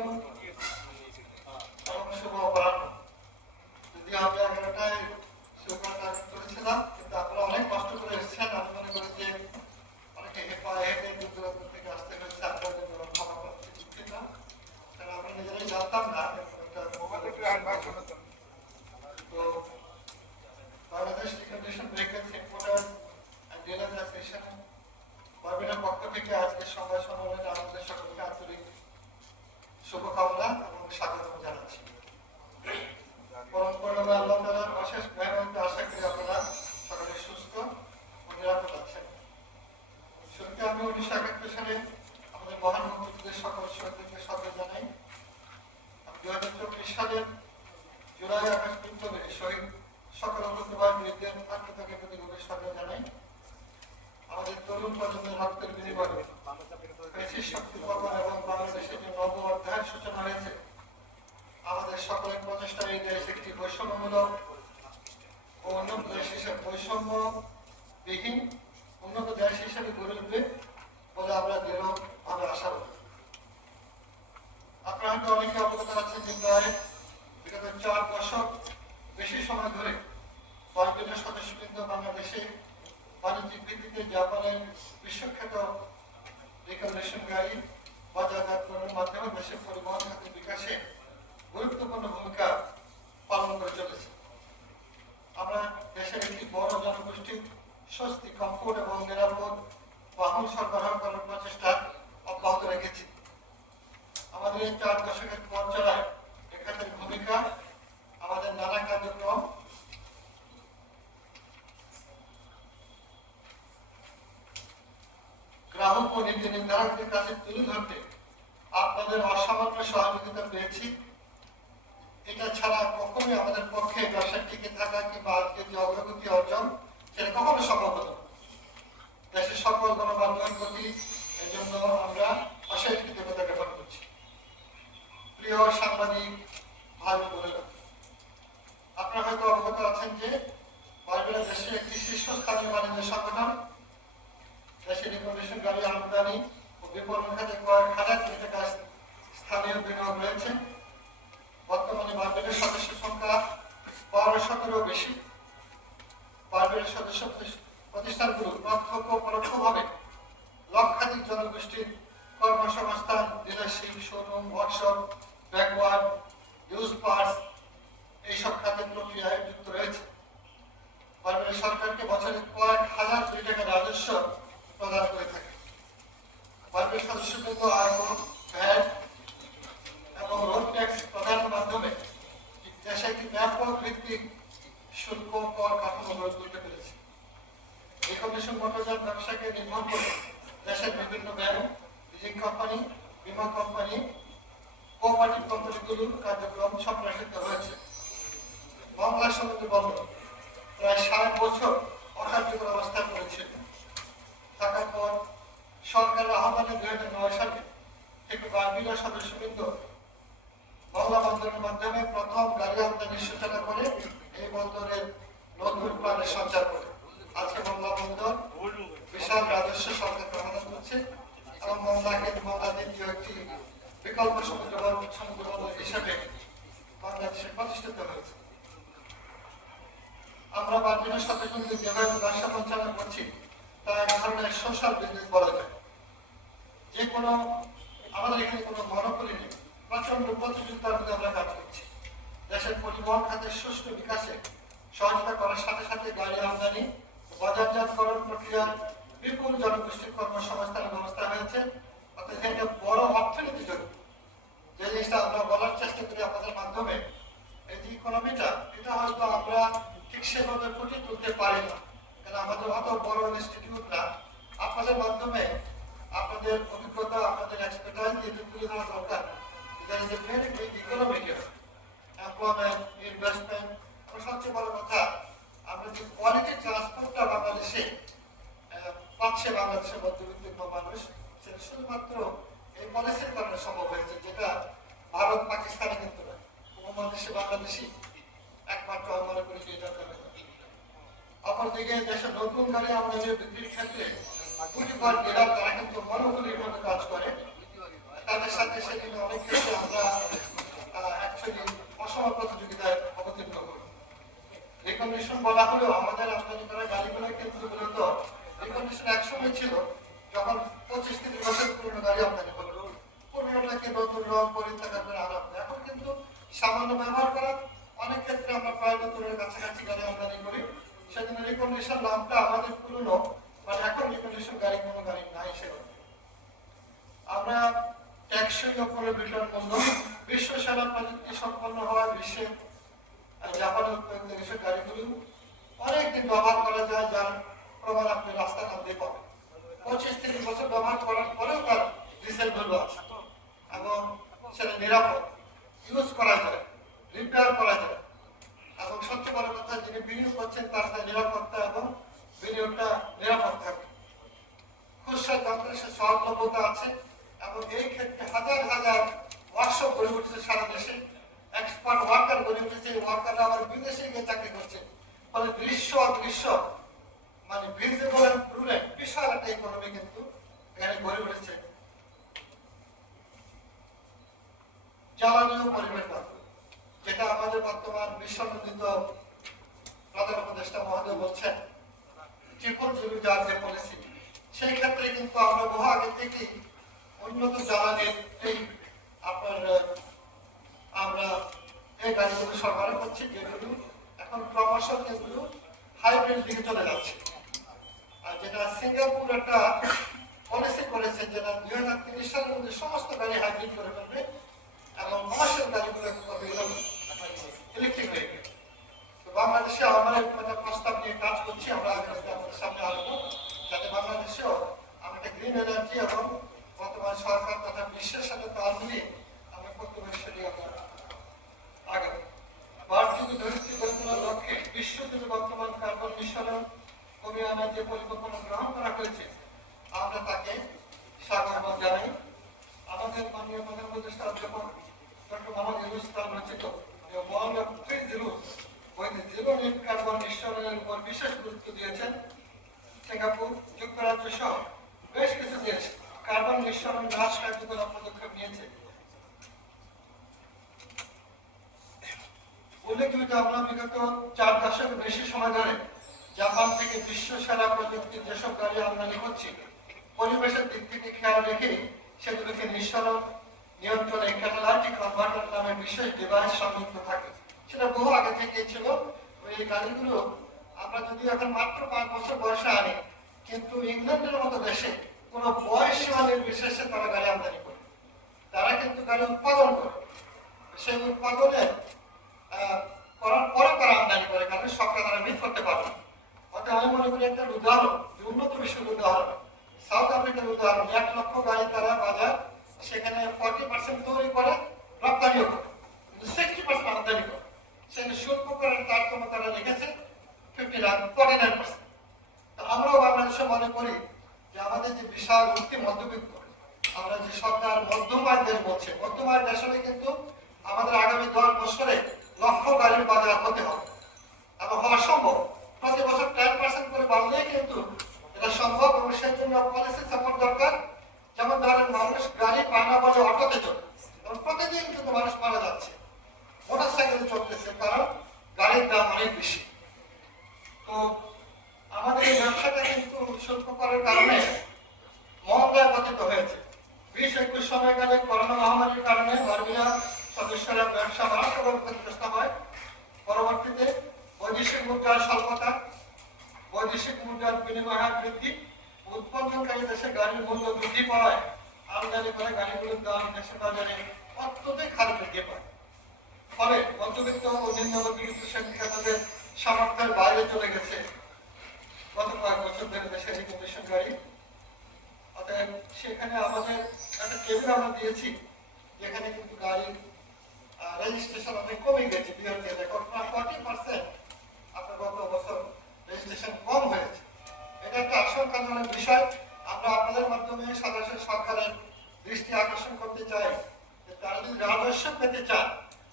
আলাইকুম এবং শুভ অপরাহ্ন। যদি আমরা 11টায় শুক্রবার টার্গেট করেছিলাম, কিন্তু আপনারা অনেক কষ্ট করে এসেছেন। আমি মনে করি যে অনেকে হেঁটে দূর দূরান্ত থেকে আসতে হয়েছে, আপনাদের জন্য ক্ষমা করতে দুঃখিত, কারণ আমরা নিজেরাই জানতাম না। তো Bangladesh reconditioned vehicles importers and dealers association বারবিটার পক্ষ থেকে আজকের সংবাদ সম্মেলনে আমাদের সকলকে আন্তরিক শুভকামনা এবং স্বাগত জানাচ্ছি। পরমপূর্ণময় আল্লাহ তাআলার অশেষ মেহেরবানিতে আশা করি আপনারা সকলে সুস্থ ও নিরাপদ আছেন। শুরুতে আমি 1971 সালে আমাদের মহান মুক্তিযুদ্ধের সকল শহীদদেরকে শ্রদ্ধা জানাই। 2024 সালের জুলাই আগস্ট বিপ্লবে শহীদ সকল অগ্রবাদ বীরদের আত্মত্যাগের প্রতি গভীর শ্রদ্ধা জানাই। আমাদের তরুণ প্রজন্মের রক্তের বিনিময়ে পেশির শক্তি প্রদান এবং বাংলাদেশের যে নব অধ্যায়ের সূচনা হয়েছে, আমাদের সকলের প্রচেষ্টায় এই দেশ একটি বৈষম্যমূলক ও উন্নত দেশ হিসেবে বৈষম্যবিহীন উন্নত দেশ হিসেবে গড়ে উঠবে বলে আমরা দৃঢ়ভাবে আশাবাদী। আপনারা হয়তো অনেকে অবগত আছেন যে প্রায় বিগত 4 দশক বেশি সময় ধরে বারবিটার সদস্যবৃন্দ বাংলাদেশে বাণিজ্যিক ভিত্তিতে জাপানের বিশ্বখ্যাত রিকগনিশন গাড়ি বাজারজাতকরণের মাধ্যমে দেশের পরিবহন খাতের বিকাশে গুরুত্বপূর্ণ ভূমিকা পালন করে চলেছে। আমরা দেশের একটি বড় জনগোষ্ঠীর স্বস্তি, কমফোর্ট এবং নিরাপদ বাহন সরবরাহ করার প্রচেষ্টা অব্যাহত রেখেছি। আমাদের এই 4 দশকের পথ চলায় এখানের ভূমিকা আমাদের নানা কার্যক্রম গ্রাহক ও নীতি নির্ধারকদের কাছে তুলে ধরতে আপনাদের অসামান্য সহযোগিতা পেয়েছি। এটা ছাড়া কখনোই আমাদের পক্ষে ব্যবসায় টিকে থাকা কিংবা আজকের যে অগ্রগতি অর্জন সেটা কখনো সম্ভব হতো না। দেশের সকল গণমাধ্যমের প্রতি এর জন্য আমরা অশেষ কৃতজ্ঞতা জ্ঞাপন করছি। প্রিয় সাংবাদিক ভাই বোনেরা, আপনারা হয়তো অবগত আছেন যে বারবিটা দেশের একটি শীর্ষস্থানীয় বাণিজ্য সংগঠন। দেশের রিকগনিশন গাড়ি আমদানি ও বিপণন খাতে কয়েক হাজার কোটি টাকা স্থানীয় বিনিয়োগ রয়েছে। বর্তমানে বারবিটার সদস্য সংখ্যা 1200-এরও বেশি। বারবিটার সদস্য প্রতিষ্ঠানগুলো প্রত্যক্ষ ও পরোক্ষভাবে লক্ষাধিক জনগোষ্ঠীর কর্মসংস্থান, dealership, showroom, workshop, backward, use parts এইসব খাতের প্রক্রিয়ায় যুক্ত রয়েছে। বারবিটা সরকারকে বছরে কয়েক হাজার কোটি টাকা রাজস্ব প্রদান করে থাকে। বারবিটা সদস্যবৃন্দ আয়কর, ভ্যাট এবং রোড ট্যাক্স প্রদানের মাধ্যমে দেশে একটি ব্যাপক ভিত্তিক শুল্ক কর কাঠামো গড়ে তুলতে পেরেছে। রিকগনিশন মোটরযান ব্যবসাকে নির্ভর করে দেশের বিভিন্ন ব্যাংক, লিজিং কোম্পানি, বীমা কোম্পানি, কোঅপারেটিভ কোম্পানিগুলোর কার্যক্রম সম্প্রসারিত হয়েছে। মংলা সমুদ্র বন্দর প্রায় 60 বছর অকার্যকর অবস্থায় পড়েছিল। থাকার পর সরকারের আহ্বানে 2009 সালে থেকে বারবিটার সদস্যবৃন্দ মংলা বন্দরের মাধ্যমে প্রথম গাড়ি আমদানির সূচনা করে এই বন্দরের নতুন প্রাণের সঞ্চার করে আজকে মংলা বন্দর বিশাল রাজস্ব সরকার প্রদান করছে এবং মংলাকে দ্বিতীয় একটি বিকল্প সমুদ্র বন্দর হিসেবে বাংলাদেশে প্রতিষ্ঠিত হয়েছে। আমরা বারবিটার সদস্যবৃন্দ যেভাবে ব্যবসা পরিচালনা করছি তা এক ধরনের সোশ্যাল বিজনেস বলা যায়। যে কোনো আমাদের এখানে কোনো মনোপলি নেই, প্রচন্ড প্রতিযোগিতার মধ্যে আমরা কাজ করছি। দেশের পরিবহন খাতের সুষ্ঠু বিকাশে সহায়তা করার সাথে সাথে গাড়ি আমদানি, বাজারজাতকরণ প্রক্রিয়ার বিপুল জনগোষ্ঠীর কর্মসংস্থানের ব্যবস্থা হয়েছে। অর্থাৎ এখানে বড় অর্থনীতি জড়িত। যে জিনিসটা আমরা বলার চেষ্টা করি আপনাদের মাধ্যমে, এই যে ইকোনমিটা, এটা হয়তো আমরা ঠিক সেভাবে ফুটিয়ে তুলতে পারি না, কারণ আমাদের অত বড় ইনস্টিটিউটরা আপনাদের মাধ্যমে আপনাদের অভিজ্ঞতা, আপনাদের এক্সপার্টাইজ যেটা তুলে ধরা দরকার। There is a very big economy here. Employment, investment, এবং সবচেয়ে বড় কথা, আমরা যে কোয়ালিটি ট্রান্সপোর্টটা বাংলাদেশে পাচ্ছে বাংলাদেশের মধ্যবিত্ত মানুষ, সেটা শুধুমাত্র এই পলিসির কারণে সম্ভব হয়েছে, যেটা ভারত পাকিস্তানে কিন্তু না, উপমহাদেশে বাংলাদেশি একমাত্র মনে করি যে এটা করে। অপরদিকে দেশের নতুন গাড়ি আমদানি বিক্রির ক্ষেত্রে ডিলার তারা কিন্তু মনোবলীভাবে কাজ করে। তাদের সাথে সেখানে অনেক ক্ষেত্রে আমরা অ্যাকচুয়ালি অসম প্রতিযোগিতায় অবতীর্ণ করি। রিকন্ডিশন বলা হলেও আমাদের আমদানি করা গাড়িগুলো কিন্তু মূলত রিকন্ডিশন একসময় ছিল যখন 25-30 বছর পুরনো গাড়ি আমদানি করলো, পুরনোটাকে নতুন রং পরিত্যাগ করে আরাম। এখন কিন্তু সামান্য ব্যবহার করা অনেক ক্ষেত্রে আমরা প্রায় নতুনের কাছাকাছি গাড়ি আমদানি করি। সেজন্য রিকন্ডিশন নামটা আমাদের পুরনো, মানে এখন রিকন্ডিশন গাড়ি কোনো গাড়ি নাই সেরকম। আমরা ট্যাক্সই ও পুনর্বিতরণ মূল্য বিশ্ব সেরা প্রযুক্তি সম্পন্ন হওয়া বিশ্বের জাপানের উৎপাদিত এসব গাড়িগুলো অনেকদিন ব্যবহার করা যায়, যার প্রমাণ আপনি রাস্তা নামতে পাবেন। 25-30 বছর ব্যবহার করার পরেও তার রিসেল ভ্যালু আছে এবং সেটা নিরাপদ, ইউজ করা যায়, রিপেয়ার করা যায় এবং সবচেয়ে বড় কথা, যিনি বিনিয়োগ করছেন তার সাথে নিরাপত্তা এবং বিনিয়োগটা নিরাপদ থাকে। খুচরা যন্ত্রের সে সহজলভ্যতা আছে এবং এই ক্ষেত্রে হাজার হাজার ওয়ার্কশপ গড়ে উঠেছে সারা দেশে, এক্সপার্ট ওয়ার্কার গড়ে উঠেছে, ওয়ার্কাররা আবার বিদেশে গিয়ে চাকরি করছে। ফলে দৃশ্য অদৃশ্য মানে ভিজিবল এন্ড প্রুডেন্ট বিশাল একটা ইকোনমি কিন্তু এখানে গড়ে উঠেছে। জ্বালানি ও পরিবেশ তত্ত্ব, যেটা আমাদের বর্তমান বিশ্বনন্দিত প্রধান উপদেষ্টা মহোদয় বলছেন ট্রিপল জিরো যার যে পলিসি, সেই ক্ষেত্রে কিন্তু আমরা বহু আগে থেকেই উন্নত জ্বালানির এই আপনার আমরা এই গাড়িগুলো সরবরাহ করছি, যেগুলো এখন ক্রমশ কিন্তু হাইব্রিড দিকে চলে যাচ্ছে। আর যেটা সিঙ্গাপুর একটা পলিসি করেছে, যেটা 2030 সালের মধ্যে সমস্ত গাড়ি হাইব্রিড করে ফেলবে এবং কমার্শিয়াল গাড়িগুলো ইলেকট্রিক ভেহিকেল। তো বাংলাদেশে আমরা একটা প্রস্তাব নিয়ে কাজ করছি, আমরা আপনাদের সামনে আসবো, যাতে বাংলাদেশেও আমরা গ্রিন এনার্জি এবং বর্তমান সরকার তথা বিশ্বের সাথে তাল মিলিয়ে আমরা প্রত্যেক আগামী বার্ষিক ধরিত্রী পরিচালনার লক্ষ্যে বিশ্বজুড়ে বর্তমান কার্বন নিঃসরণ কমিয়ে আনার যে পরিকল্পনা গ্রহণ করা হয়েছে, আমরা তাকে স্বাগত জানাই। আমাদের মাননীয় প্রধান উপদেষ্টা অধ্যাপক ডক্টর মোহাম্মদ ইউনূস খান রচিত one of 3 zeros zero net carbon নিঃসরণের উপর বিশেষ গুরুত্ব দিয়েছেন। সিঙ্গাপুর, যুক্তরাজ্য সহ বেশ কিছু দেশ কার্বন নিঃসরণ হ্রাস কার্যকর পদক্ষেপ নিয়েছে। উল্লেখযোগ্য, আমরা বিগত 4 দশকের বেশি সময় ধরে জাপান থেকে বিশ্ব সেরা প্রযুক্তির যেসব গাড়ি আমদানি করছি, পরিবেশের দিক থেকে খেয়াল রেখে সেগুলোকে নিঃসরণ নিয়ন্ত্রণে ক্যাটালাইটিক কনভার্টার নামে বিশেষ ডিভাইস সংযুক্ত থাকে। সেটা বহু আগে থেকে ছিল। এই গাড়িগুলো আমরা যদি এখন মাত্র 5 বছর বয়সে আনি, কিন্তু ইংল্যান্ডের মতো দেশে কোনো বয়স সীমা নির্বিশেষে তারা গাড়ি আমদানি করে, তারা কিন্তু গাড়ি উৎপাদন করে, সেই উৎপাদনে করার পরে তারা আমদানি করে, কারণ সবটা তারা মিট করতে পারে না। অর্থাৎ আমি মনে করি একটা উদাহরণ, উন্নত বিশ্বের উদাহরণ, সাউথ আফ্রিকার উদাহরণ। 1 লক্ষ গাড়ি তারা বাজার, সেখানে 40% তৈরি করে, রপ্তানিও করে, কিন্তু 60% আমদানি করে। সেখানে শুল্ক করার তারতম্য তারা রেখেছে 49%। আমরাও বাংলাদেশে মনে করি যে আমাদের যে বিশাল উক্তি মধ্যবিত্ত, আমরা যে সরকার মধ্যম আয়ের দেশ বলছে, মধ্যম আয়ের দেশ হলে কিন্তু আমাদের আগামী 10 বছরে লক্ষ গাড়ির বাজার হতে হবে এবং হওয়া সম্ভব। প্রতি বছর 10% করে বাড়লেই কিন্তু এটা সম্ভব এবং সেই জন্য পলিসি সাপোর্ট দরকার। যেমন ধরেন, মানুষ গাড়ি পায় না বলে অটোতে চলে, এবং প্রতিদিন কিন্তু মানুষ মারা যাচ্ছে, মোটর সাইকেলে চলতেছে, কারণ গাড়ির দাম অনেক বেশি। তো আমাদের এই ব্যবসাটা কিন্তু শুল্ক করার কারণে মহঙ্গায় পতিত হয়েছে। 20-21 সময়কালে করোনা মহামারীর কারণে গর্ভীরা সদস্যরা ব্যবসা মারাত্মকভাবে ক্ষতিগ্রস্ত হয়। পরবর্তীতে বৈদেশিক মুদ্রার স্বল্পতা, বৈদেশিক মুদ্রার বিনিময় হার বৃদ্ধি, উৎপাদনকারী দেশে গাড়ির মূল্য বৃদ্ধি পাওয়ায় আমদানি করে গাড়িগুলোর দাম দেশের বাজারে অত্যধিক হারে বৃদ্ধি পায়। ফলে মধ্যবিত্ত ও নিম্ন মধ্যবিত্ত শ্রেণীর সামর্থ্যের বাইরে চলে গেছে গত কয়েক বছর ধরে দেশের রিকন্ডিশন গাড়ি। অতএব সেখানে আমাদের একটা টেবিল আমরা দিয়েছি, যেখানে কিন্তু গাড়ির রেজিস্ট্রেশন অনেক কমে গেছে। 40% আপনার গত বছর রেজিস্ট্রেশন কম হয়েছে। এটা একটা আশঙ্কাজনক বিষয়। আমরা আপনাদের মাধ্যমে সরাসরি সরকারের দৃষ্টি আকর্ষণ করতে চাই যে তারা যদি রাজস্ব পেতে চান,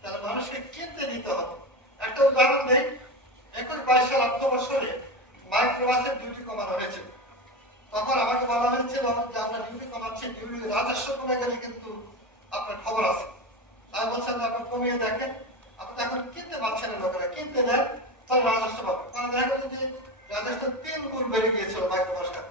তাহলে মানুষকে কিনতে দিতে হবে। একটা উদাহরণ দেই, 21-22 সাল অর্থ বছরে মাইক্রোবাসের ডিউটি কমানো হয়েছিল। তখন আমাকে বলা হয়েছিল যে আমরা ডিউটি কমাচ্ছি, ডিউটি রাজস্ব কমে গেলে কিন্তু আপনার খবর আছে। আমি বলছেন যে আপনি কমিয়ে দেখেন, আপনি এখন কিনতে পারছেন না, লোকেরা কিনতে দেন তাহলে রাজস্ব পাবেন। কারণ দেখা গেল যে রাজস্ব 3 গুণ বেড়ে গিয়েছিল মাইক্রোবাস গাড়ি।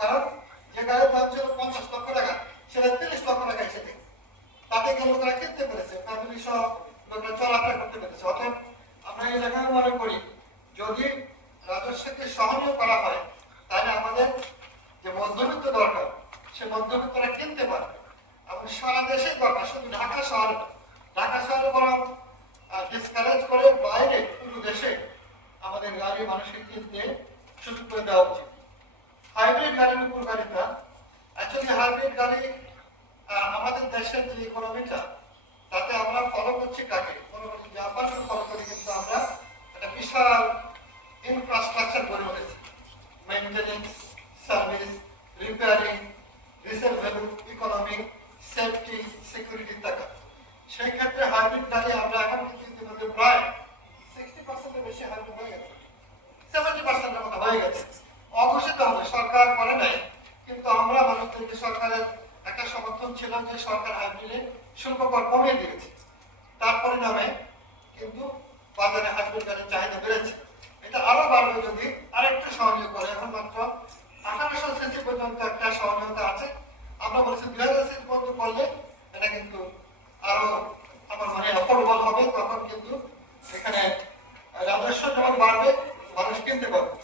কারণ যে গাড়ির দাম ছিল 50 লক্ষ টাকা সেটা 30 লক্ষ টাকা এসে দেখে তাতে গিয়ে লোকেরা কিনতে পেরেছে, ফ্যামিলি সহ লোকেরা চলাফেরা করতে পেরেছে। অতএব আমরা এই জায়গায় মনে করি যদি রাজস্বকে সহনীয় করা হয় তাহলে আমাদের যে মধ্যবিত্ত দরকার সে মধ্যবিত্তরা কিনতে পারবে। এবং সারা দেশে দরকার, শুধু ঢাকা শহরে, ঢাকা শহরে বরং ডিসকারেজ করে বাইরে পুরো দেশে আমাদের গাড়ি মানুষকে কিনতে সুযোগ করে দেওয়া উচিত। হাইব্রিড গাড়ির উপকারিতা, অ্যাকচুয়ালি হাইব্রিড গাড়ি আমাদের দেশের যে ইকোনমিটা তাতে আমরা ফলো করছি কাকে, মনে করছি জাপানকে ফলো করি, কিন্তু আমরা একটা বিশাল ইনফ্রাস্ট্রাকচার গড়ে উঠেছি, maintenance, service, repairing, resale value, economy, safety, সিকিউরিটির টাকা। সেই ক্ষেত্রে হাইব্রিড গাড়ি আমরা এখন কিন্তু ইতিমধ্যে প্রায় 60% বেশি হাইব্রিড হয়ে গেছে, 70% মতো হয়ে গেছে। অঘোষিত হবে, সরকার করে নাই, কিন্তু আমরা মানুষদেরকে সরকারের একটা সমর্থন ছিল যে সরকার হাইব্রিডে শুল্ক কর কমিয়ে দিয়েছে, তার পরিণামে কিন্তু বাজারে হাইব্রিড গাড়ির চাহিদা বেড়েছে। এটা আরো বাড়বে যদি আরেকটু সহনীয় করে। এখন মাত্র 1800 সিসি পর্যন্ত একটা সহনীয়তা আছে, আমরা বলছি 2000 সিসি পর্যন্ত করলে এটা কিন্তু আরো আমার মানে অ্যাফোর্ডেবল হবে, তখন কিন্তু এখানে রাজস্ব যখন বাড়বে মানুষ কিনতে পারবে।